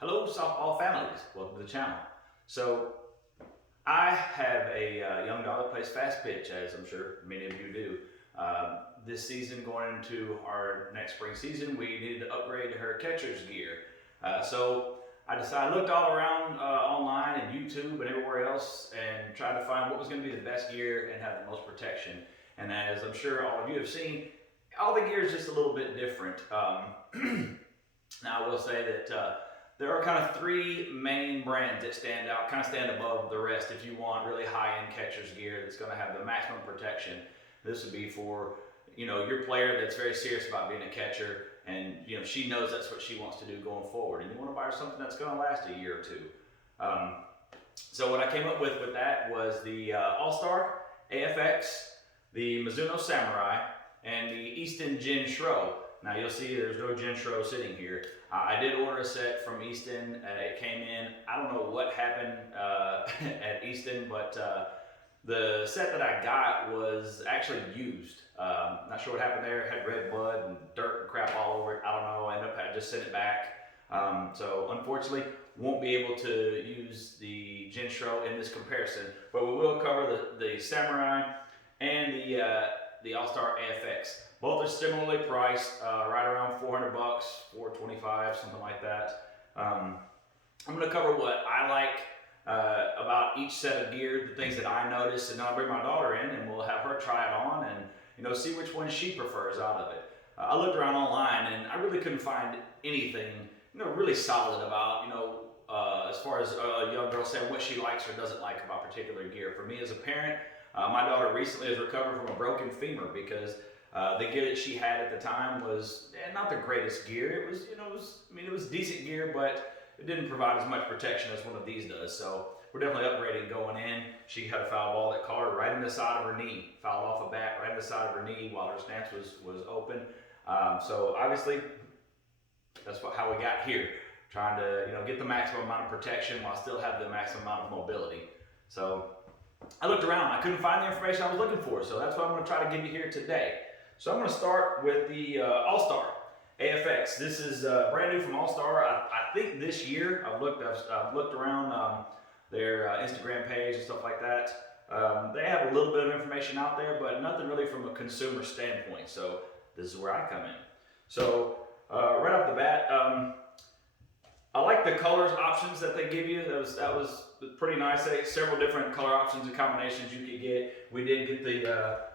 Hello, softball families. Welcome to the channel. So, I have a young dog that plays fast pitch, as I'm sure many of you do. This season, going into our next spring season, we needed to upgrade her catcher's gear. So, I decided, looked all around online and YouTube and everywhere else and tried to find what was going to be the best gear and have the most protection. And as I'm sure all of you have seen, all the gear is just a little bit different. Now, I will say that there are kind of three main brands that stand out, kind of stand above the rest if you want really high-end catcher's gear that's going to have the maximum protection. This would be for, your player that's very serious about being a catcher and, she knows that's what she wants to do going forward. And you want to buy her something that's going to last a year or two. So what I came up with that was the Allstar AFX, the Mizuno Samurai, and the Easton Jen Shro. Now you'll see there's no Jen Shro sitting here. I did order a set from Easton. It came in. I don't know what happened at Easton, but the set that I got was actually used. Not sure what happened there. It had red blood and dirt and crap all over it. I don't know. I just sent it back. So unfortunately, won't be able to use the Jen Shro in this comparison, but we will cover the Samurai and the Allstar AFX. Both are similarly priced, right around $400, $425, something like that. I'm going to cover what I like about each set of gear, the things that I notice, and then I'll bring my daughter in and we'll have her try it on and see which one she prefers out of it. I looked around online and I really couldn't find anything really solid about as far as a young girl saying what she likes or doesn't like about particular gear. For me as a parent, my daughter recently has recovered from a broken femur because the gear that she had at the time was not the greatest gear. It was, it was decent gear, but it didn't provide as much protection as one of these does. So we're definitely upgrading going in. She had a foul ball that caught her right in the side of her knee, fouled off a bat right in the side of her knee while her stance was open. So obviously, that's how we got here, trying to get the maximum amount of protection while still have the maximum amount of mobility. So I looked around. I couldn't find the information I was looking for, so that's what I'm going to try to give you here today. So I'm going to start with the Allstar AFX. This is brand new from Allstar. I think this year I've looked around their Instagram page and stuff like that. They have a little bit of information out there, but nothing really from a consumer standpoint. So this is where I come in. So right off the bat, I like the colors options that they give you. That was pretty nice. They had several different color options and combinations you could get. We did get the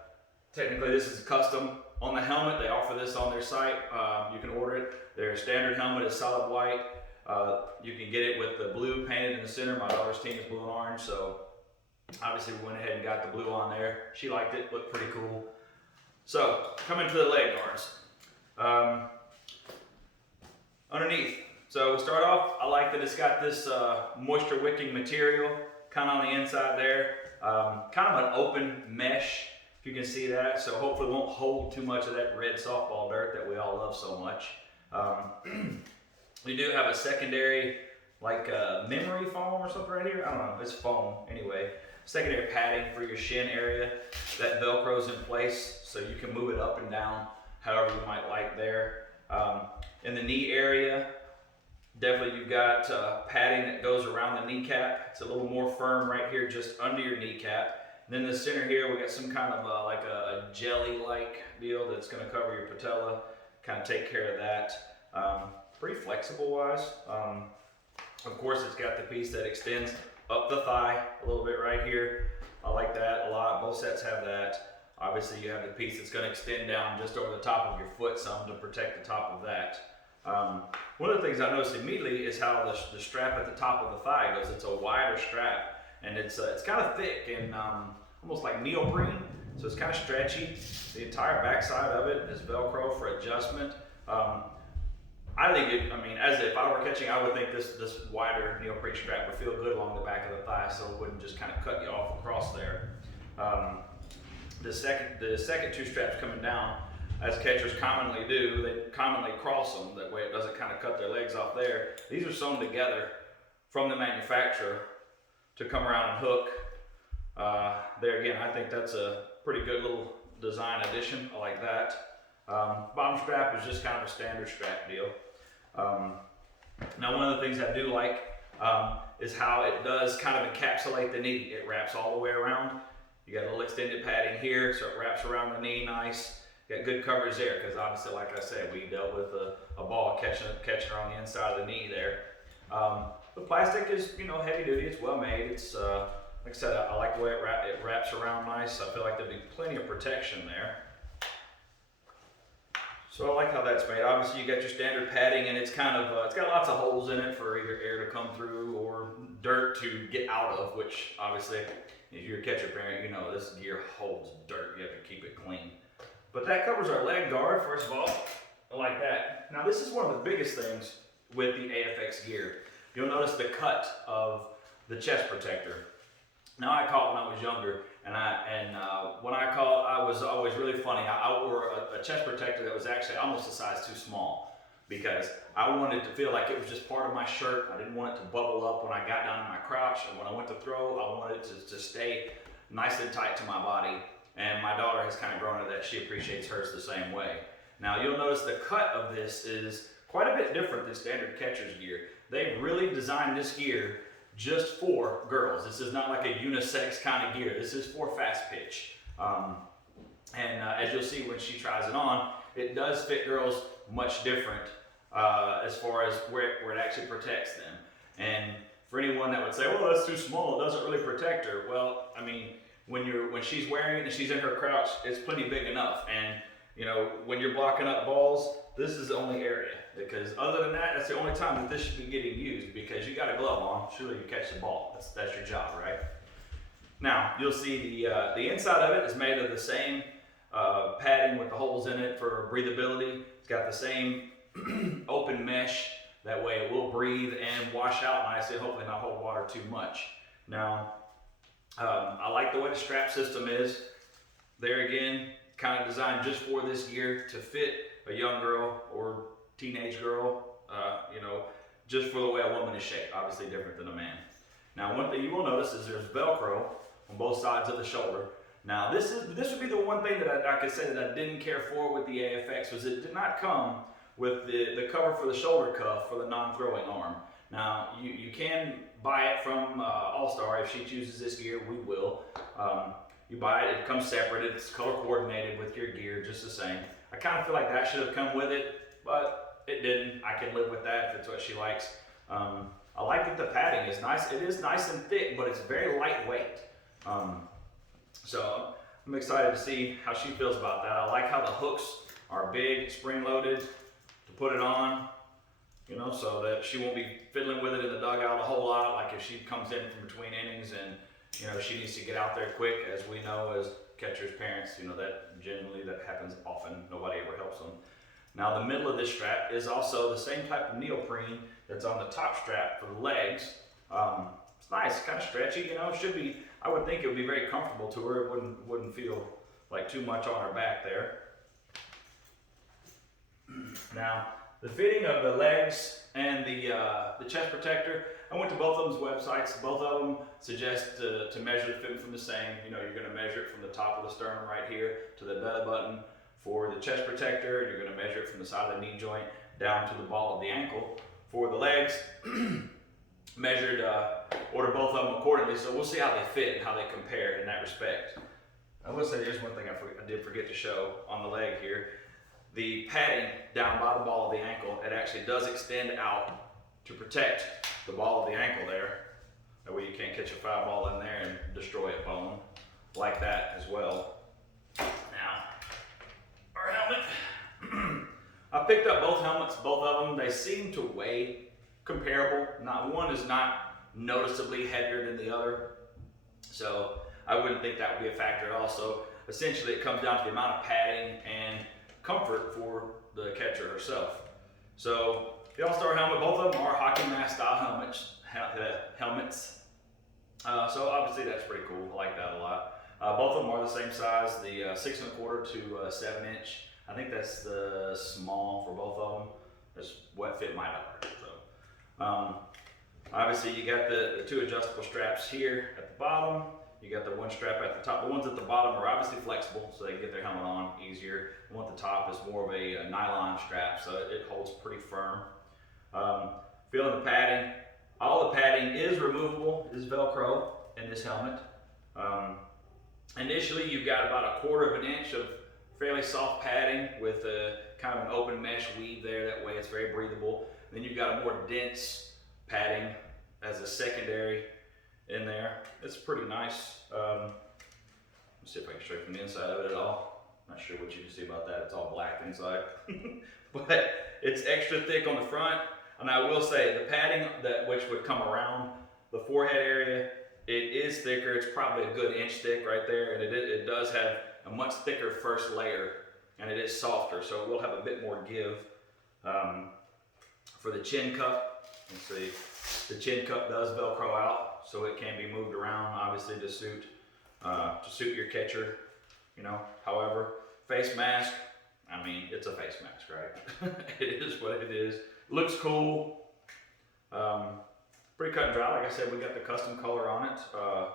technically this is custom on the helmet. They offer this on their site. You can order it. Their standard helmet is solid white. You can get it with the blue painted in the center. My daughter's team is blue and orange, so obviously we went ahead and got the blue on there. She liked it. Looked pretty cool. So coming to the leg guards. Underneath. So we start off, I like that it's got this moisture wicking material kind of on the inside there. Kind of an open mesh, if you can see that. So hopefully it won't hold too much of that red softball dirt that we all love so much. We do have a secondary, like memory foam or something right here. I don't know, it's foam anyway. Secondary padding for your shin area. That Velcro's in place so you can move it up and down however you might like there. In the knee area, definitely you've got padding that goes around the kneecap. It's a little more firm right here just under your kneecap. And then in the center here, we got some kind of like a jelly-like deal that's going to cover your patella, kind of take care of that. Pretty flexible wise. Of course, it's got the piece that extends up the thigh a little bit right here. I like that a lot. Both sets have that. Obviously, you have the piece that's going to extend down just over the top of your foot some to protect the top of that. One of the things I noticed immediately is how the strap at the top of the thigh goes. It's a wider strap, and it's kind of thick and almost like neoprene, so it's kind of stretchy. The entire backside of it is Velcro for adjustment. I think as if I were catching, I would think this wider neoprene strap would feel good along the back of the thigh, so it wouldn't just kind of cut you off across there. The second two straps coming down, as catchers commonly do, they commonly cross them. That way it doesn't kind of cut their legs off there. These are sewn together from the manufacturer to come around and hook. There again, I think that's a pretty good little design addition. I like that. Bottom strap is just kind of a standard strap deal. Now Now, one of the things I do like is how it does kind of encapsulate the knee. It wraps all the way around. You got a little extended padding here, so it wraps around the knee nice. Got good coverage there, because obviously, like I said, we dealt with a ball catching her on the inside of the knee there. The plastic is, heavy duty. It's well made. It's like I said, I like the way it wraps around nice. I feel like there'll be plenty of protection there. So I like how that's made. Obviously, you got your standard padding, and it's kind of it's got lots of holes in it for either air to come through or dirt to get out of. Which obviously, if you're a catcher parent, this gear holds dirt. You have to keep it clean. But that covers our leg guard, first of all. I like that. Now, this is one of the biggest things with the AFX gear. You'll notice the cut of the chest protector. Now, I caught when I was younger, and when I caught, I was always really funny. I wore a chest protector that was actually almost a size too small, because I wanted to feel like it was just part of my shirt. I didn't want it to bubble up when I got down to my crouch, and when I went to throw, I wanted it to stay nice and tight to my body. And my daughter has kind of grown to that. She appreciates hers the same way. Now, you'll notice the cut of this is quite a bit different than standard catcher's gear. They've really designed this gear just for girls. This is not like a unisex kind of gear. This is for fast pitch. As you'll see when she tries it on, it does fit girls much different as far as where it actually protects them. And for anyone that would say, well, that's too small, it doesn't really protect her. Well, I mean, when she's wearing it and she's in her crouch, it's plenty big enough. And when you're blocking up balls, this is the only area, because other than that, that's the only time that this should be getting used, because you got a glove on, surely you catch the ball. That's your job, right? Now, you'll see the inside of it is made of the same padding with the holes in it for breathability. It's got the same open mesh. That way it will breathe and wash out nicely, hopefully not hold water too much. Now, I like the way the strap system is. There again, kind of designed just for this gear to fit a young girl or teenage girl, just for the way a woman is shaped, obviously different than a man. Now, one thing you will notice is there's Velcro on both sides of the shoulder. Now, this would be the one thing that I could say that I didn't care for with the AFX, was it did not come with the cover for the shoulder cuff for the non-throwing arm. Now, you can buy it from Allstar. If she chooses this gear, we will. You buy it, it comes separate, it's color coordinated with your gear, just the same. I kind of feel like that should have come with it, but it didn't. I can live with that if it's what she likes. I like that the padding is nice. It is nice and thick, but it's very lightweight. So I'm excited to see how she feels about that. I like how the hooks are big, spring-loaded to put it on, so that she won't be fiddling with it in the dugout a whole lot, like if she comes in from between innings and she needs to get out there quick. As we know as catchers, parents, that generally that happens often. Nobody ever helps them. Now, the middle of this strap is also the same type of neoprene that's on the top strap for the legs. It's nice, kind of stretchy, it should be, I would think it would be very comfortable to her. It wouldn't feel like too much on her back there. Now, the fitting of the legs and the chest protector, I went to both of them's websites. Both of them suggest to measure the fitting from the same. You're going to measure it from the top of the sternum right here to the belly button for the chest protector. You're going to measure it from the side of the knee joint down to the ball of the ankle. For the legs, order both of them accordingly. So we'll see how they fit and how they compare in that respect. I will say there's one thing I did forget to show on the leg here. The padding down by the ball of the ankle, it actually does extend out to protect the ball of the ankle there. That way you can't catch a foul ball in there and destroy a bone like that as well. Now, our helmet. I picked up both helmets, both of them. They seem to weigh comparable. Not one is not noticeably heavier than the other. So I wouldn't think that would be a factor at all. So essentially it comes down to the amount of padding and comfort for the catcher herself. So the Allstar helmet, both of them are hockey mask style helmets. So obviously that's pretty cool. I like that a lot. Both of them are the same size, the 6 1/4 to 7 inch. I think that's the small for both of them. That's what fit my daughter. So obviously you got the 2 adjustable straps here at the bottom. You got the one strap at the top. The ones at the bottom are obviously flexible, so they can get their helmet on easier. The one at the top is more of a nylon strap, so it holds pretty firm. Feel doing the padding. All the padding is removable, is Velcro in this helmet. Initially, you've got about 1/4 of an inch of fairly soft padding with a kind of an open mesh weave there. That way it's very breathable. Then you've got a more dense padding as a secondary in there. It's pretty nice. Let's see if I can show you from the inside of it at all. Not sure what you can see about that. It's all black inside. But it's extra thick on the front. And I will say the padding which would come around the forehead area, it is thicker. It's probably a good inch thick right there. And it does have a much thicker first layer, and it is softer. So it will have a bit more give. For the chin cup, let's see, the chin cup does Velcro out, so it can be moved around, obviously to suit your catcher, you know. However, face mask, I mean, it's a face mask, right? It is what it is. Looks cool. Pretty cut and dry. Like I said, we got the custom color on it. I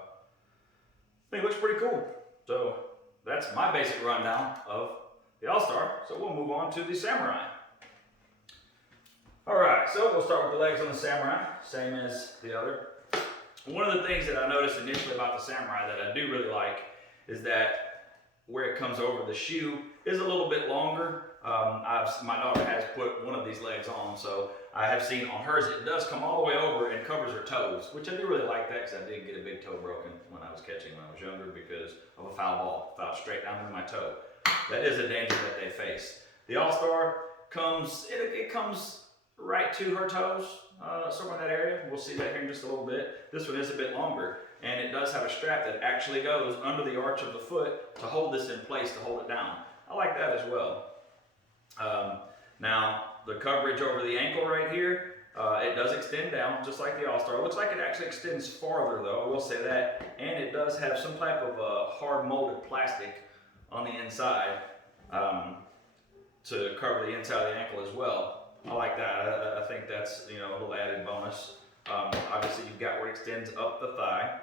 think it looks pretty cool. So that's my basic rundown of the Allstar. So we'll move on to the Samurai. All right, so we'll start with the legs on the Samurai, same as the other. One of the things that I noticed initially about the Samurai that I do really like is that where it comes over the shoe is a little bit longer. My daughter has put one of these legs on, so I have seen on hers it does come all the way over and covers her toes, which I do really like that because I did get a big toe broken when I was catching when I was younger because of a foul ball, fouled straight down into my toe. That is a danger that they face. The Allstar comes, it comes right to her toes, somewhere in that area. We'll see that here in just a little bit. This one is a bit longer, and it does have a strap that actually goes under the arch of the foot to hold this in place, to hold it down. I like that as well. Now, the coverage over the ankle right here, it does extend down, just like the Allstar. It looks like it actually extends farther, though, I will say that. And it does have some type of hard molded plastic on the inside to cover the inside of the ankle as well. I like that. I think that's, you know, a little added bonus. Obviously, you've got where it extends up the thigh.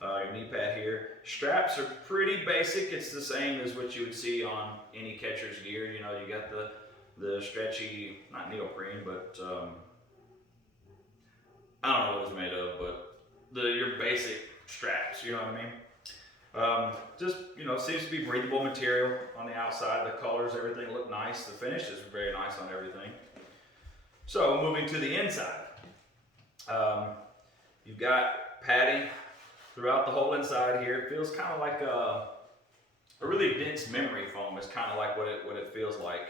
Your knee pad here. Straps are pretty basic. It's the same as what you would see on any catcher's gear. You know, you got the stretchy, not neoprene, but I don't know what it was made of, but your basic straps. You know what I mean? Just, you know, seems to be breathable material on the outside. The colors, everything look nice. The finish is very nice on everything. So moving to the inside, you've got padding throughout the whole inside here. It feels kind of like a really dense memory foam is kind of like what it feels like.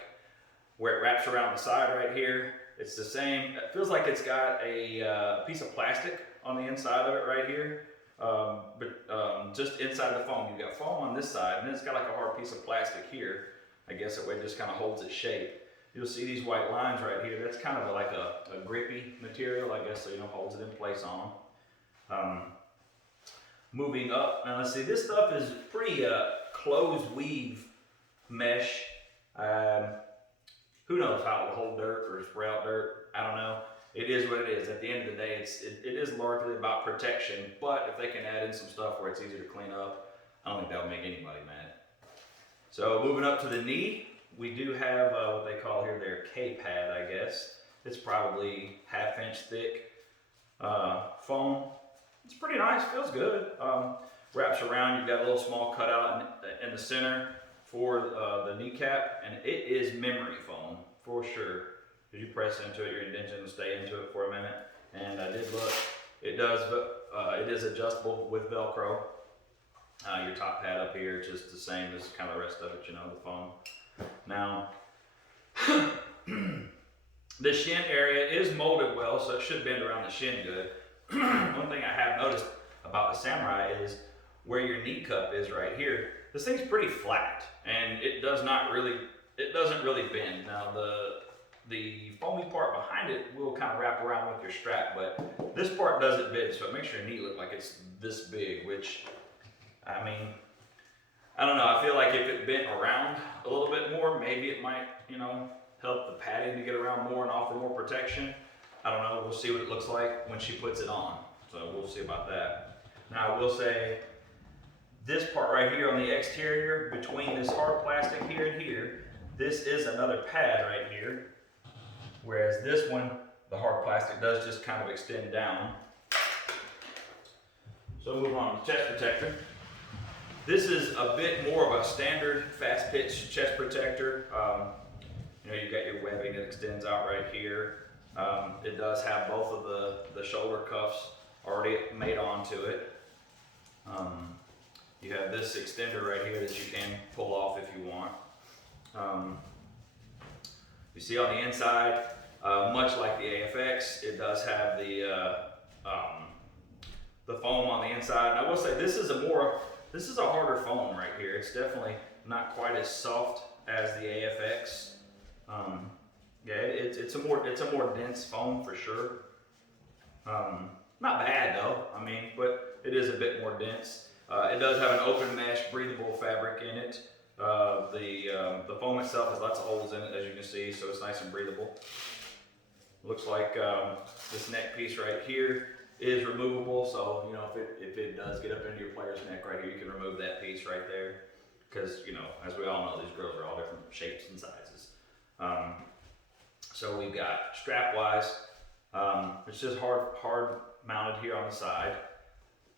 Where it wraps around the side right here, it's the same. It feels like it's got a piece of plastic on the inside of it right here. But just inside the foam, you've got foam on this side, and then it's got like a hard piece of plastic here. I guess that way it just kind of holds its shape. You'll see these white lines right here. That's kind of like a grippy material, I guess, so, you know, holds it in place on. Moving up, now let's see, this stuff is pretty closed weave mesh. Who knows how it will hold dirt or spray out dirt? I don't know. It is what it is. At the end of the day, it is largely about protection, but if they can add in some stuff where it's easier to clean up, I don't think that would make anybody mad. So moving up to the knee, we do have what they call here their K-pad, I guess. It's probably 1/2 inch thick foam. It's pretty nice, feels good. Wraps around, you've got a little small cutout in the center for the kneecap, and it is memory foam for sure. As you press into it, your indentation will stay into it for a minute. And I did look, it is adjustable with Velcro. Your top pad up here is just the same as kind of the rest of it, you know, the foam. Now, the shin area is molded well, so it should bend around the shin good. One thing I have noticed about the Samurai is where your knee cup is right here. This thing's pretty flat, and it doesn't really bend. Now the foamy part behind it will kind of wrap around with your strap, but this part doesn't bend, so it makes your knee look like it's this big, which, I mean, I don't know. I feel like if it bent around a little bit more, maybe it might, you know, help the padding to get around more and offer more protection. I don't know. We'll see what it looks like when she puts it on. So we'll see about that. Now I will say this part right here on the exterior between this hard plastic here and here, this is another pad right here. Whereas this one the hard plastic does just kind of extend down. So move on to chest protector. This is a bit more of a standard fast pitch chest protector. You know, you've got your webbing that extends out right here. It does have both of the shoulder cuffs already made onto it. You have this extender right here that you can pull off if you want. You see on the inside, much like the AFX, it does have the foam on the inside. And I will say this is a harder foam right here. It's definitely not quite as soft as the AFX. Yeah, it's a more dense foam for sure. Not bad though, I mean, but it is a bit more dense. It does have an open mesh breathable fabric in it. The foam itself has lots of holes in it, as you can see, so it's nice and breathable. Looks like this neck piece right here is removable, so you know if it does get up into your player's neck right here, you can remove that piece right there, because you know, as we all know, these girls are all different shapes and sizes. So we've got strap wise, it's just hard mounted here on the side.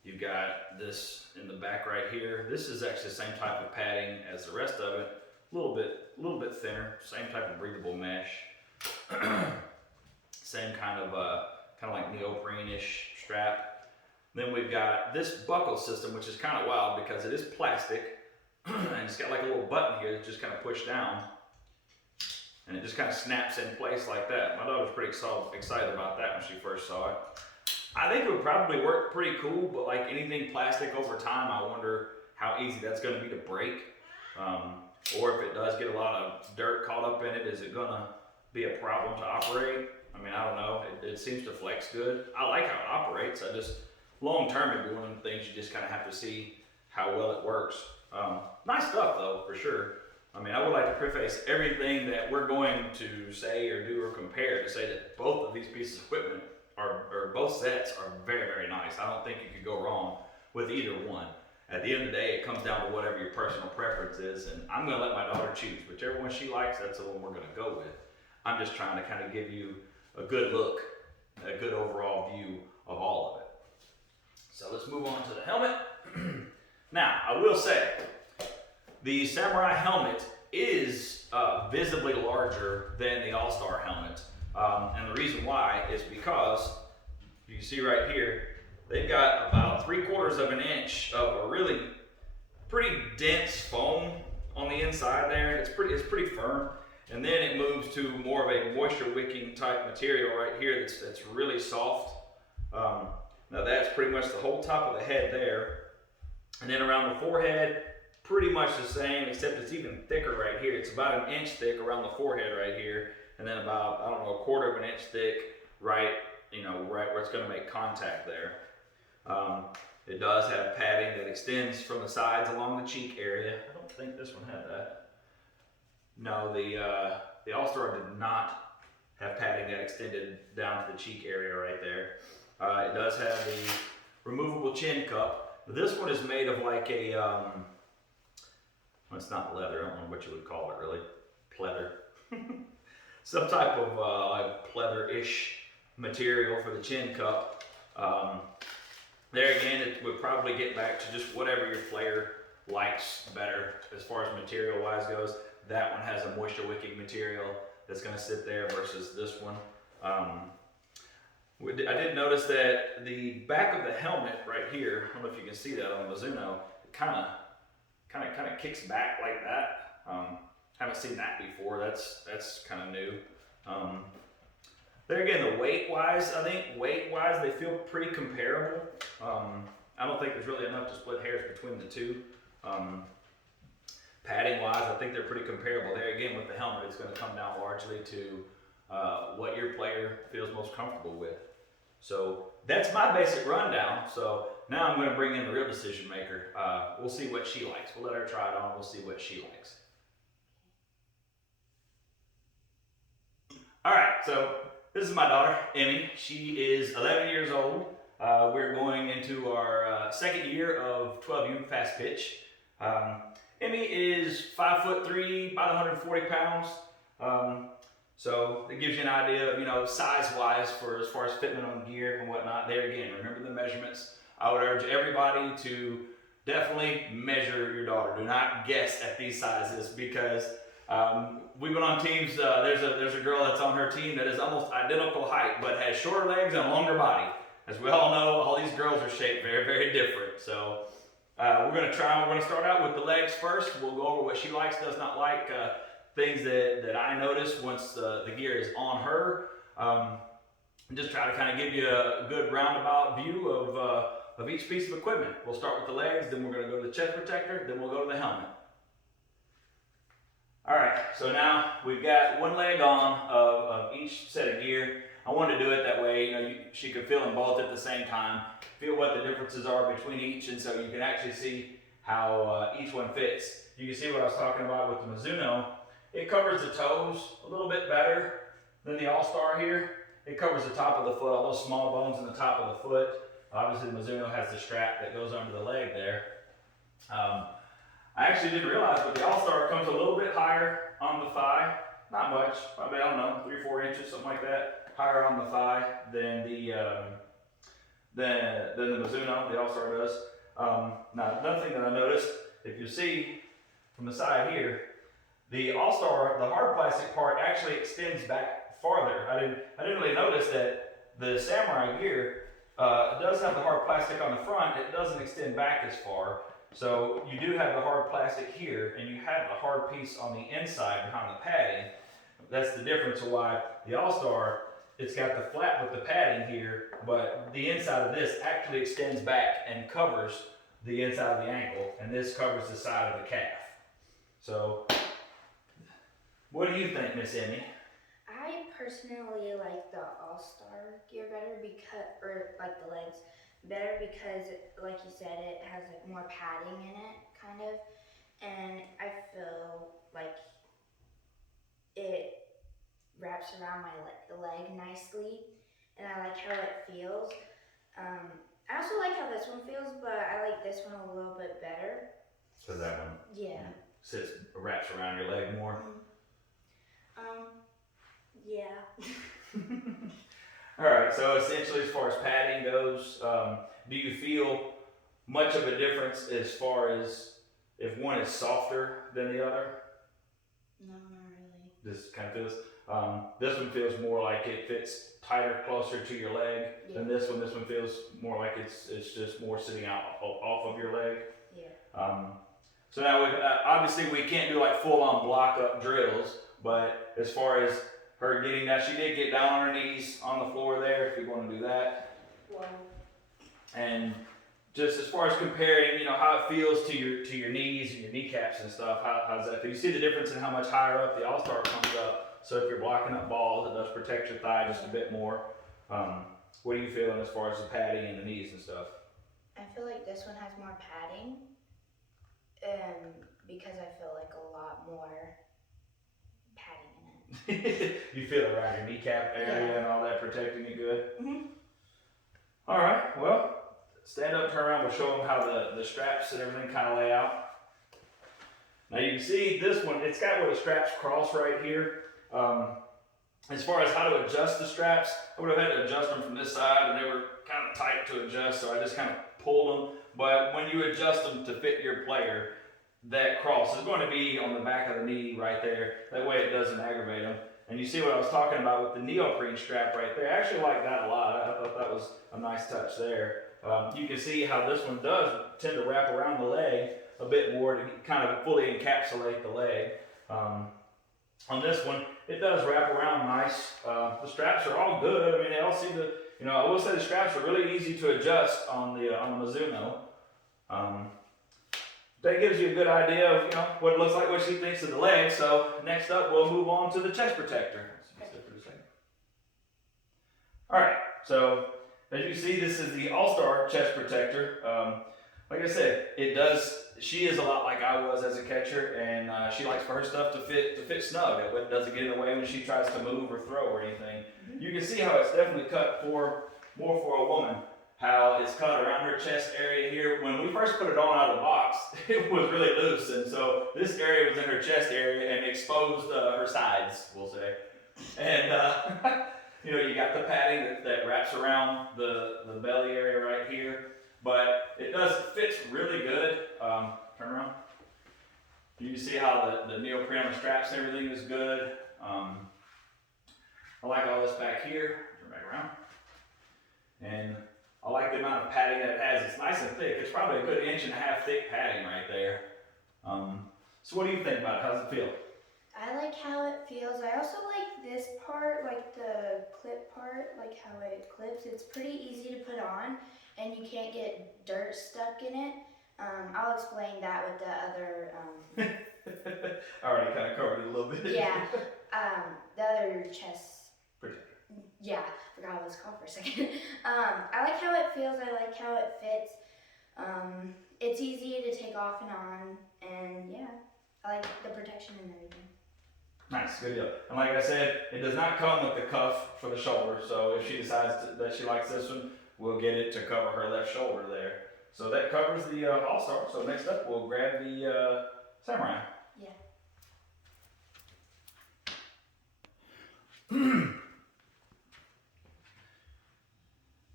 You've got this in the back right here. This is actually the same type of padding as the rest of it, a little bit thinner, same type of breathable mesh. Same kind of like neoprene-ish strap. Then we've got this buckle system, which is kind of wild because it is plastic, and it's got like a little button here that just kind of push down, and it just kind of snaps in place like that. My daughter was pretty excited about that when she first saw it. I think it would probably work pretty cool, but like anything plastic over time, I wonder how easy that's going to be to break. Or if it does get a lot of dirt caught up in it, is it going to be a problem to operate? I mean, I don't know. It seems to flex good. I like how it operates. I just, long term, it'd be one of the things you just kind of have to see how well it works. Nice stuff though, for sure. I mean, I would like to preface everything that we're going to say or do or compare to say that both of these pieces of equipment or both sets are very, very nice. I don't think you could go wrong with either one. At the end of the day, it comes down to whatever your personal preference is, and I'm going to let my daughter choose. Whichever one she likes, that's the one we're going to go with. I'm just trying to kind of give you a good look, a good overall view of all of it. So let's move on to the helmet. Now, I will say, the Samurai helmet is visibly larger than the Allstar helmet. And the reason why is because, you can see right here, they've got about 3/4 of an inch of a really pretty dense foam on the inside there. It's pretty firm. And then it moves to more of a moisture wicking type material right here that's really soft. Now that's pretty much the whole top of the head there. And then around the forehead, pretty much the same, except it's even thicker right here. It's about 1 inch thick around the forehead right here. And then about, I don't know, 1/4 of an inch thick right where it's gonna make contact there. It does have padding that extends from the sides along the cheek area. I don't think this one had that. No, the Allstar did not have padding that extended down to the cheek area right there. It does have the removable chin cup. This one is made of like a, well, it's not leather, I don't know what you would call it really, pleather. Some type of like pleather-ish material for the chin cup. There again, it would probably get back to just whatever your player likes better as far as material wise goes. That one has a moisture wicking material that's going to sit there versus this one. I did notice that the back of the helmet right here, I don't know if you can see that on the Mizuno, it kind of kicks back like that. Haven't seen that before. That's kind of new. There again, the weight-wise, I think weight-wise they feel pretty comparable. I don't think there's really enough to split hairs between the two. Padding-wise, I think they're pretty comparable. There again, with the helmet, it's going to come down largely to what your player feels most comfortable with. So that's my basic rundown. So now I'm going to bring in the real decision maker. We'll see what she likes. We'll let her try it on. We'll see what she likes. All right, so this is my daughter, Emmy. She is 11 years old. We're going into our second year of 12U Fastpitch. Emmy is 5'3", about 140 pounds. So it gives you an idea of, you know, size-wise for as far as fitment on gear and whatnot. There again, remember the measurements. I would urge everybody to definitely measure your daughter. Do not guess at these sizes, because we've been on teams. There's a girl that's on her team that is almost identical height, but has shorter legs and a longer body. As we all know, all these girls are shaped very, very different. So we're going to start out with the legs first. We'll go over what she likes, does not like, things that I noticed once the gear is on her. Just try to kind of give you a good roundabout view of each piece of equipment. We'll start with the legs, then we're going to go to the chest protector, then we'll go to the helmet. All right, so now we've got one leg on of each set of gear. I wanted to do it that way, you know, she could feel them both at the same time, feel what the differences are between each, and so you can actually see how each one fits. You can see what I was talking about with the Mizuno. It covers the toes a little bit better than the Allstar here. It covers the top of the foot, all those small bones in the top of the foot. Obviously the Mizuno has the strap that goes under the leg there. I actually didn't realize, but the Allstar comes a little bit higher on the thigh. Not much, probably, I don't know, 3-4 inches, something like that, higher on the thigh than the Mizuno, the Allstar does. Now, another thing that I noticed, if you see from the side here, the Allstar, the hard plastic part actually extends back farther. I didn't really notice that the Samurai gear does have the hard plastic on the front. It doesn't extend back as far. So you do have the hard plastic here, and you have the hard piece on the inside behind the padding. That's the difference of why the Allstar, it's got the flap with the padding here, but the inside of this actually extends back and covers the inside of the ankle, and this covers the side of the calf. So, what do you think, Miss Emmy? I personally like the Allstar gear better or like the legs better because, like you said, it has like more padding in it, kind of, and I feel like it wraps around my leg nicely, and I like how it feels. I also like how this one feels, but I like this one a little bit better. So that one? Yeah. Wraps around your leg more? Yeah. Alright, so essentially as far as padding goes, do you feel much of a difference as far as if one is softer than the other? No, not really. This kind of feels, this one feels more like it fits tighter, closer to your leg than this one. This one feels more like it's just more sitting out off of your leg. Yeah. So now obviously we can't do like full on block up drills, but as far as her getting that, she did get down on her knees on the floor there if you want to do that. Wow. And just as far as comparing, you know, how it feels to your knees and your kneecaps and stuff, how does that feel? You see the difference in how much higher up the Allstar comes up. So if you're blocking up balls, it does protect your thigh just a bit more. What are you feeling as far as the padding and the knees and stuff? I feel like this one has more padding, because I feel like a lot more padding in it. You feel it around your kneecap area and all that, protecting you good? Mm-hmm. All right, well, stand up, turn around, we'll show them how the straps and everything kind of lay out. Now you can see this one, it's got where the straps cross right here. As far as how to adjust the straps, I would have had to adjust them from this side, and they were kind of tight to adjust, so I just kind of pulled them. But when you adjust them to fit your player, that cross is going to be on the back of the knee right there. That way it doesn't aggravate them. And you see what I was talking about with the neoprene strap right there. I actually like that a lot. I thought that was a nice touch there. You can see how this one does tend to wrap around the leg a bit more to kind of fully encapsulate the leg. On this one, it does wrap around nice. The straps are all good. I mean, they all seem to, you know, I will say the straps are really easy to adjust on the Mizuno. That gives you a good idea of, you know, what it looks like, what she thinks of the leg. So next up, we'll move on to the chest protector. All right, so as you see, this is the Allstar chest protector. Like I said, she is a lot like I was as a catcher, and she likes for her stuff to fit snug. It doesn't get in the way when she tries to move or throw or anything. Mm-hmm. You can see how it's definitely cut more for a woman. How it's cut around her chest area here. When we first put it on out of the box, it was really loose, and so this area was in her chest area and exposed her sides, we'll say. And you know, you got the padding that wraps around the belly area right here, but it fits really good. Turn around. You can see how the neoprene on the straps and everything is good. I like all this back here. Turn back around. And I like the amount of padding that it has. It's nice and thick. It's probably a good 1.5 inch thick padding right there. So what do you think about it? How does it feel? I like how it feels. I also like this part, like the clip part, like how it clips. It's pretty easy to put on, and you can't get dirt stuck in it. I'll explain that with the other. I already kind of covered it a little bit. Yeah, the other chest. Protector. Yeah, forgot what it was called for a second. I like how it feels. I like how it fits. It's easy to take off and on, and yeah, I like the protection and everything. Nice, good deal. And like I said, it does not come with the cuff for the shoulder, so if she decides that she likes this one, we'll get it to cover her left shoulder there. So that covers the All-Star. So next up, we'll grab the Samurai. Yeah.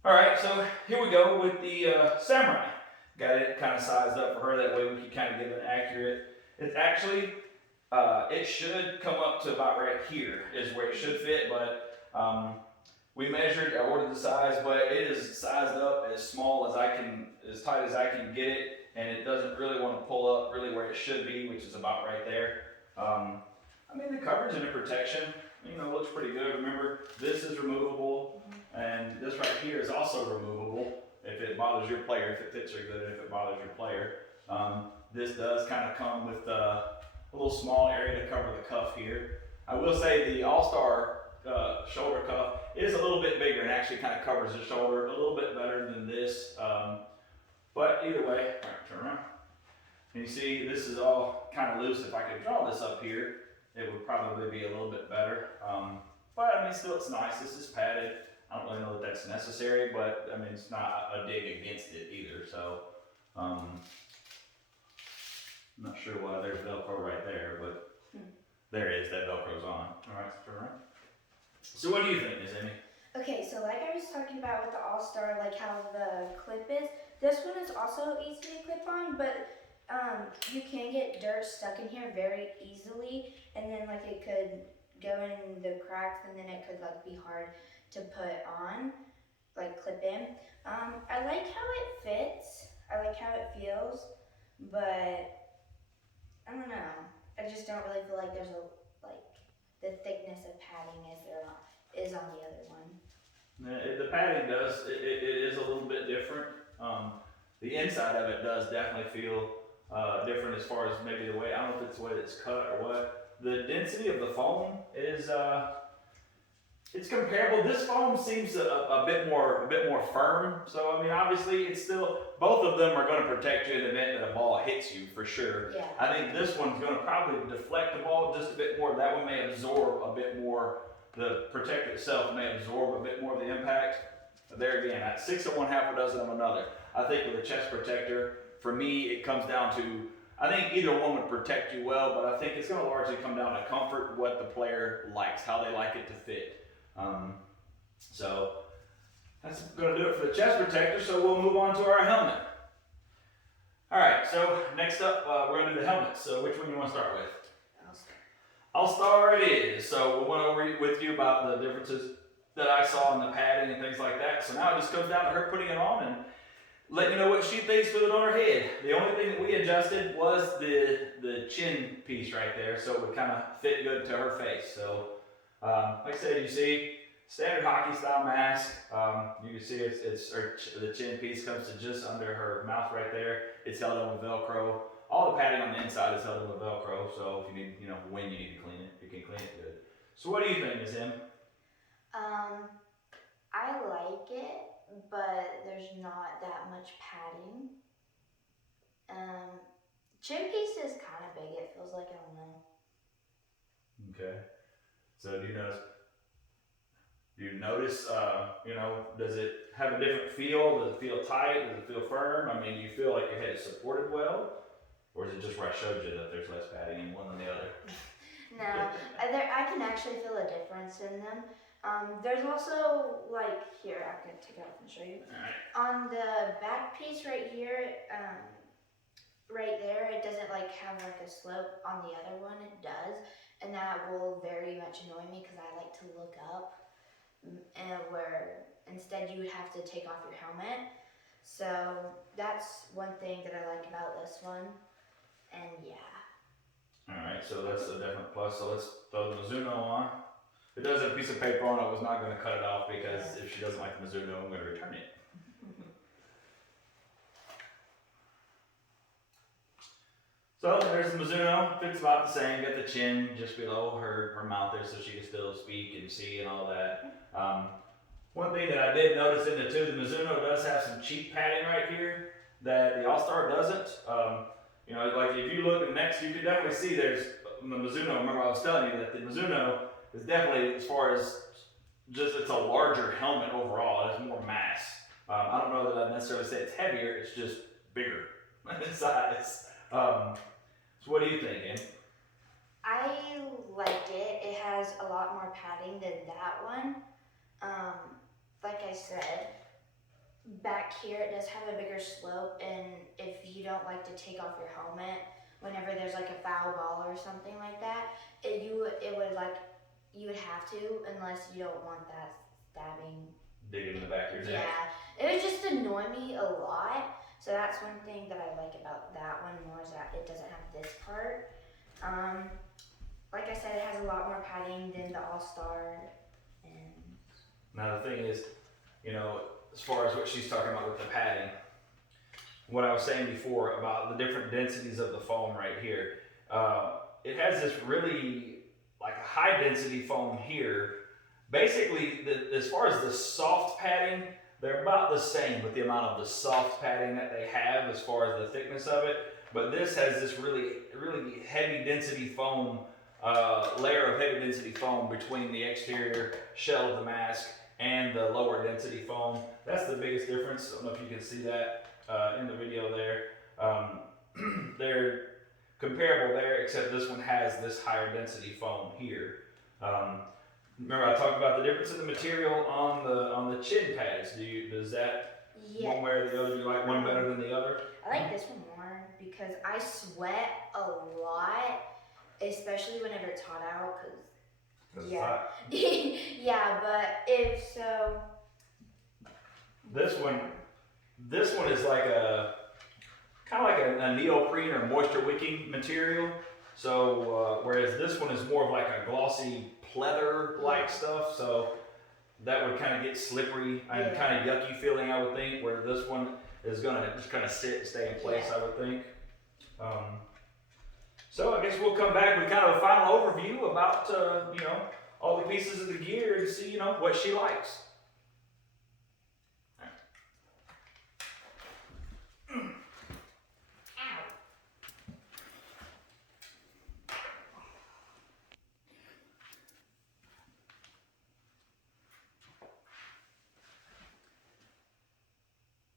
All right, so here we go with the Samurai. Got it kind of sized up for her, that way we can kind of give an accurate. It's actually, it should come up to about right here is where it should fit, but we measured, I ordered the size, but it is sized up as small as I can, as tight as I can get it, and it doesn't really want to pull up really where it should be, which is about right there. I mean, the coverage and the protection, you know, looks pretty good. Remember, this is removable, and this right here is also removable if it bothers your player, if it fits her good, and if it bothers your player. This does kind of come with a little small area to cover the cuff here. I will say the All-Star shoulder cuff is a little bit bigger and actually kind of covers the shoulder a little bit better than this. But either way, all right, turn around. And you see this is all kind of loose. If I could draw this up here, it would probably be a little bit better. But I mean, still it's nice. This is padded. I don't really know that that's necessary, but I mean, it's not a dig against it either. So I'm not sure why there's Velcro right there, but there is, that Velcro's on. All right, so turn around. So what do you think, Miss Amy? Okay, so like I was talking about with the All-Star, like how the clip is, this one is also easy to clip on, but you can get dirt stuck in here very easily, and then like it could go in the cracks, and then it could like be hard to put on, like clip in. I like how it fits, I like how it feels, but I don't know. I just don't really feel like there's the thickness of padding is on the other one. The padding does, it is a little bit different. The inside of it does definitely feel different as far as maybe the way, I don't know if it's the way it's cut or what. The density of the foam is, it's comparable. This foam seems a bit more firm. So I mean, obviously, it's still, both of them are going to protect you in the event that a ball hits you for sure. Yeah. I think this one's going to probably deflect the ball just a bit more. That one may absorb a bit more. The protector itself may absorb a bit more of the impact. But there again, at 6 of one, half a dozen of another. I think with a chest protector, for me, it comes down to, I think either one would protect you well, but I think it's going to largely come down to comfort, what the player likes, how they like it to fit. So that's going to do it for the chest protector. So we'll move on to our helmet. All right. So next up, we're going to do the helmet. So which one do you want to start with? Allstar it is. So we went over with you about the differences that I saw in the padding and things like that. So now it just comes down to her putting it on and letting you know what she thinks with it on her head. The only thing that we adjusted was the chin piece right there, so it would kind of fit good to her face. So like I said, you see standard hockey style mask. You can see the chin piece comes to just under her mouth right there. It's held on with Velcro. All the padding on the inside is held on with Velcro, so if you need, when you need to clean it, you can clean it good. So what do you think, Ms. M? I like it, but there's not that much padding. Chin piece is kind of big, it feels like, I don't know. Okay. So do you notice, does it have a different feel? Does it feel tight? Does it feel firm? I mean, do you feel like your head is supported well? Or is it just where I showed you that there's less padding in one than the other? No, I can actually feel a difference in them. There's also like here I can take it off and show you. On the back piece right here, right there, it doesn't like have like a slope. On the other one, it does, and that will very much annoy me because I like to look up, and where instead you would have to take off your helmet. So that's one thing that I like about this one, and yeah. Alright, so that's a different plus. So let's throw the Mizuno on. It does have a piece of paper on it. I was not going to cut it off because if she doesn't like the Mizuno, I'm going to return it. So there's the Mizuno. Fits about the same. Got the chin just below her mouth there so she can still speak and see and all that. One thing that I did notice in the two, the Mizuno does have some cheek padding right here that the Allstar doesn't. You know, like if you look next, you can definitely see there's the Mizuno. Remember I was telling you that the Mizuno is definitely, as far as just, it's a larger helmet overall. It has more mass. I don't know that I'd necessarily say it's heavier. It's just bigger in size. So what do you think, Ann? I like it. It has a lot more padding than that one. Like I said, back here it does have a bigger slope, and if you don't like to take off your helmet whenever there's like a foul ball or something like that, you would have to, unless you don't want that stabbing. Digging in the back of your neck. Yeah, it would just annoy me a lot. So that's one thing that I like about that one more, is that it doesn't have this part. Like I said, it has a lot more padding than the Allstar. And now the thing is, you know, as far as what she's talking about with the padding, what I was saying before about the different densities of the foam right here, it has this really like a high density foam here. Basically, as far as the soft padding, they're about the same with the amount of the soft padding that they have as far as the thickness of it. But this has this really heavy density foam, layer of heavy density foam between the exterior shell of the mask and the lower density foam. That's the biggest difference. I don't know if you can see that in the video there. They're comparable there, except this one has this higher density foam here. Remember I talked about the difference in the material on the chin pads. Does that one way or the other, do you like one better than the other? I like this one more because I sweat a lot, especially whenever it's hot out. It's hot. Yeah, but if so. This one is like a kind of like a neoprene or moisture wicking material. So whereas this one is more of like a glossy pleather like stuff. So that would kind of get slippery and kind of yucky feeling, I would think. Where this one is gonna just kind of sit and stay in place, I would think. So I guess we'll come back with kind of a final overview about you know, all the pieces of the gear and see, you know, what she likes.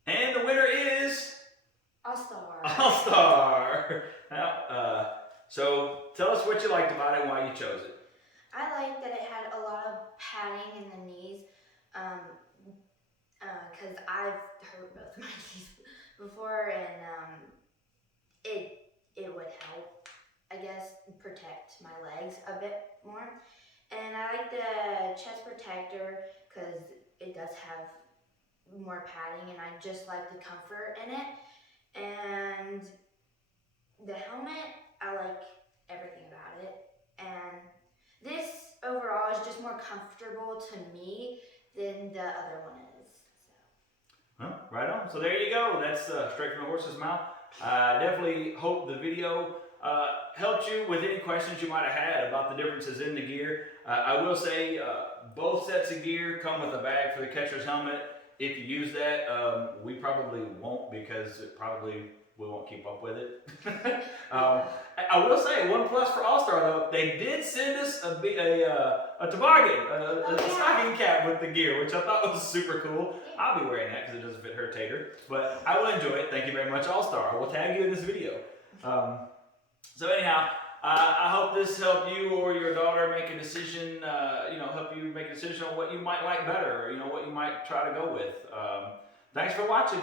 And the winner is Allstar. Allstar. Now, so tell us what you liked about it and why you chose it. I like that it had a lot of padding in the knees, because I've hurt both my knees before, and it would help, I guess, protect my legs a bit more. And I like the chest protector because it does have more padding, and I just like the comfort in it. And the helmet, I like everything about it. And this overall is just more comfortable to me than the other one is. Huh, right on. So there you go. That's straight from the horse's mouth. Definitely hope the video helped you with any questions you might have had about the differences in the gear. I will say both sets of gear come with a bag for the catcher's helmet. If you use that, we probably won't, because we won't keep up with it. I will say, one plus for Allstar though, they did send us a toboggan, a stocking cap with the gear, which I thought was super cool. I'll be wearing that because it doesn't fit her tater, but I will enjoy it. Thank you very much, Allstar. I will tag you in this video. So anyhow, I hope this helped you or your daughter make a decision. Help you make a decision on what you might like better, or what you might try to go with. Thanks for watching.